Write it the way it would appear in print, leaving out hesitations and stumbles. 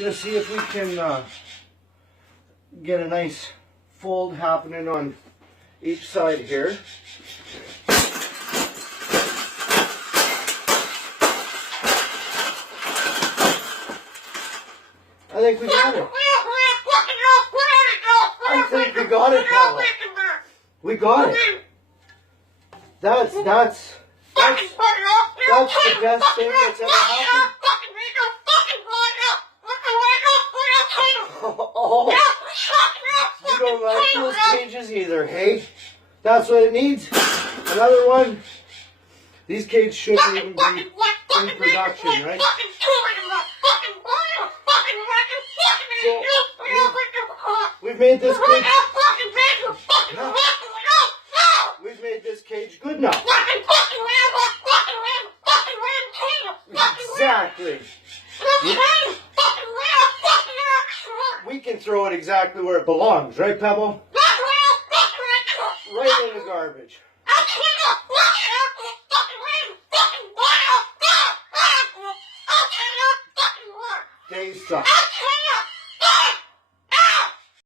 Just see if we can get a nice fold happening on each side here. I think we got it. I think we got it, Paolo. We got it. That's the best thing that's ever happened. Oh, you don't like those cages either, hey? That's what it needs. Another one. These cages shouldn't even be in production, right? So, we've made this cage. We've made this cage good enough. Exactly. We can throw it exactly where it belongs, right, Pebble? Right in the garbage. They suck.